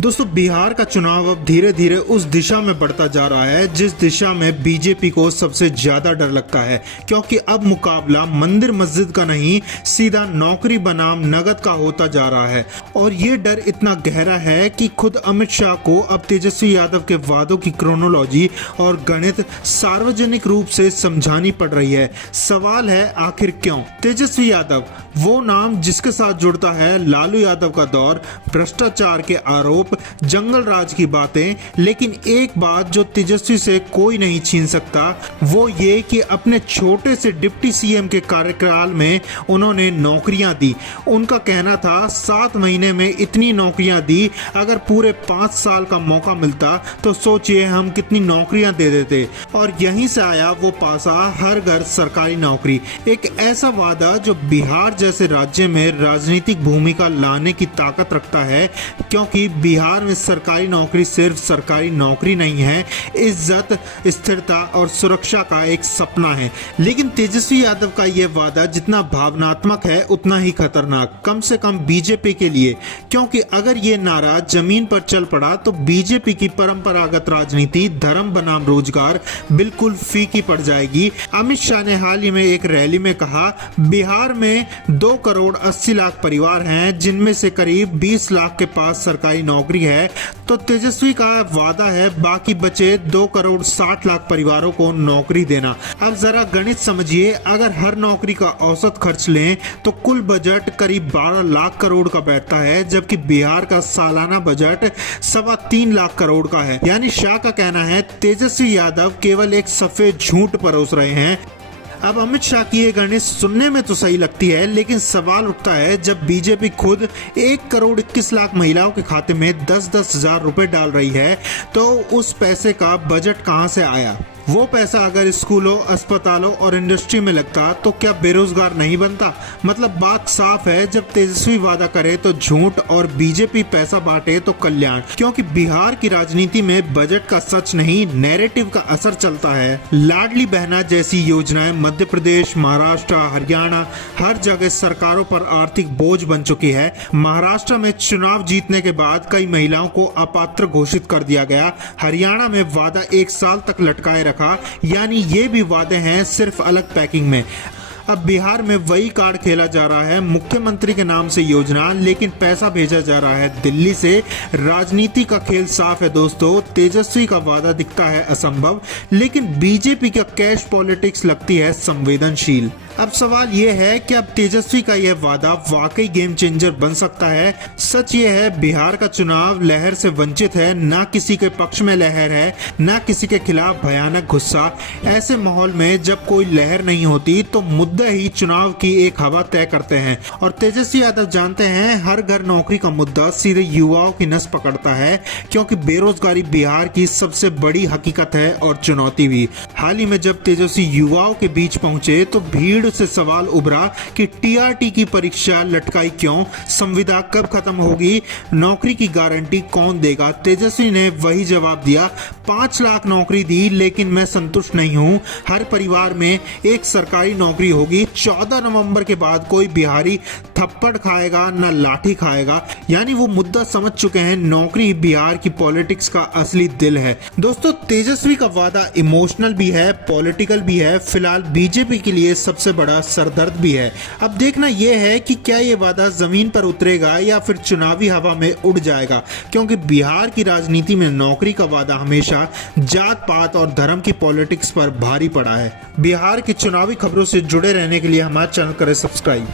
दोस्तों, बिहार का चुनाव अब धीरे धीरे उस दिशा में बढ़ता जा रहा है जिस दिशा में बीजेपी को सबसे ज्यादा डर लगता है, क्योंकि अब मुकाबला मंदिर मस्जिद का नहीं, सीधा नौकरी बनाम नगद का होता जा रहा है। और ये डर इतना गहरा है कि खुद अमित शाह को अब तेजस्वी यादव के वादों की क्रोनोलॉजी और गणित सार्वजनिक रूप से समझानी पड़ रही है। सवाल है, आखिर क्यों? तेजस्वी यादव वो नाम जिसके साथ जुड़ता है लालू यादव का दौर, भ्रष्टाचार के आरोप, जंगल राज की बातें, लेकिन एक बात जो तेजस्वी से कोई नहीं छीन सकता वो ये कि अपने छोटे से डिप्टी सीएम के कार्यकाल में उन्होंने नौकरियां दी। उनका कहना था 7 महीने में इतनी नौकरियां दी, अगर पूरे 5 साल का मौका मिलता तो सोचिए हम कितनी नौकरियां दे देते। और यहीं से आया वो पासा, हर घर सरकारी नौकरी, एक ऐसा वादा जो बिहार जैसे राज्य में राजनीतिक भूमिका लाने की ताकत रखता है, क्योंकि बिहार में सरकारी नौकरी सिर्फ सरकारी नौकरी नहीं है, इज्जत, स्थिरता और सुरक्षा का एक सपना है। लेकिन तेजस्वी यादव का यह वादा जितना भावनात्मक है उतना ही खतरनाक, कम से कम बीजेपी के लिए, क्योंकि अगर ये नारा जमीन पर चल पड़ा तो बीजेपी की परंपरागत राजनीति, धर्म बनाम रोजगार, बिल्कुल फीकी पड़ जाएगी। अमित शाह ने हाल ही में एक रैली में कहा, बिहार में 2 करोड़ 80 लाख परिवार हैं, जिनमें से करीब 20 लाख के पास सरकारी नौकरी है। तो तेजस्वी का वादा है बाकी बचे 2 करोड़ 60 लाख परिवारों को नौकरी देना। अब जरा गणित समझिए, अगर हर नौकरी का औसत खर्च लें तो कुल बजट करीब 12 लाख करोड़ का बैठता है, जबकि बिहार का सालाना बजट 3.25 लाख करोड़ का है। यानी शाह का कहना है तेजस्वी यादव केवल एक सफेद झूठ परोस रहे हैं। अब अमित शाह की ये गणित सुनने में तो सही लगती है, लेकिन सवाल उठता है जब बीजेपी खुद 1 करोड़ 21 लाख महिलाओं के खाते में 10-10 हजार रुपए डाल रही है, तो उस पैसे का बजट कहां से आया? वो पैसा अगर स्कूलों, अस्पतालों और इंडस्ट्री में लगता तो क्या बेरोजगार नहीं बनता? मतलब बात साफ है, जब तेजस्वी वादा करे तो झूठ और बीजेपी पैसा बांटे तो कल्याण, क्योंकि बिहार की राजनीति में बजट का सच नहीं, नैरेटिव का असर चलता है। लाडली बहना जैसी योजनाएं मध्य प्रदेश, महाराष्ट्र, हरियाणा, हर जगह सरकारों पर आर्थिक बोझ बन चुकी है। महाराष्ट्र में चुनाव जीतने के बाद कई महिलाओं को अपात्र घोषित कर दिया गया। हरियाणा में वादा 1 साल तक लटकाए रखा, यानी ये भी वादे हैं, सिर्फ अलग पैकिंग में। अब बिहार में वही कार्ड खेला जा रहा है, मुख्यमंत्री के नाम से योजना, लेकिन पैसा भेजा जा रहा है दिल्ली से। राजनीति का खेल साफ है दोस्तों, तेजस्वी का वादा दिखता है असंभव, लेकिन बीजेपी का कैश पॉलिटिक्स लगती है संवेदनशील। अब सवाल यह है कि अब तेजस्वी का यह वादा वाकई गेम चेंजर बन सकता है। सच ये है, बिहार का चुनाव लहर से वंचित है, ना किसी के पक्ष में लहर है, ना किसी के खिलाफ भयानक गुस्सा। ऐसे माहौल में जब कोई लहर नहीं होती तो मुद्दे ही चुनाव की एक हवा तय करते हैं। और तेजस्वी यादव जानते हैं, हर घर नौकरी का मुद्दा सीधे युवाओं की नस पकड़ता है, क्योंकि बेरोजगारी बिहार की सबसे बड़ी हकीकत है और चुनौती भी। हाल ही में जब तेजस्वी युवाओं के बीच पहुंचे तो भीड़ से सवाल उभरा कि टीआरटी की परीक्षा लटकाई क्यों, संविदा कब खत्म होगी, नौकरी की गारंटी कौन देगा? तेजस्वी ने वही जवाब दिया, 5 लाख नौकरी दी, लेकिन मैं संतुष्ट नहीं हूं। हर परिवार में एक सरकारी नौकरी होगी। 14 नवंबर के बाद कोई बिहारी थप्पड़ खाएगा न लाठी खाएगा। यानी वो मुद्दा समझ चुके हैं, नौकरी बिहार की पॉलिटिक्स का असली दिल है। दोस्तों, तेजस्वी का वादा इमोशनल भी है, पॉलिटिकल भी है, फिलहाल बीजेपी के लिए सबसे बड़ा सरदर्द भी है। अब देखना यह है कि क्या ये वादा जमीन पर उतरेगा या फिर चुनावी हवा में उड़ जाएगा, क्योंकि बिहार की राजनीति में नौकरी का वादा हमेशा जात पात और धर्म की पॉलिटिक्स पर भारी पड़ा है। बिहार की चुनावी खबरों से जुड़े रहने के लिए हमारे चैनल करें सब्सक्राइब।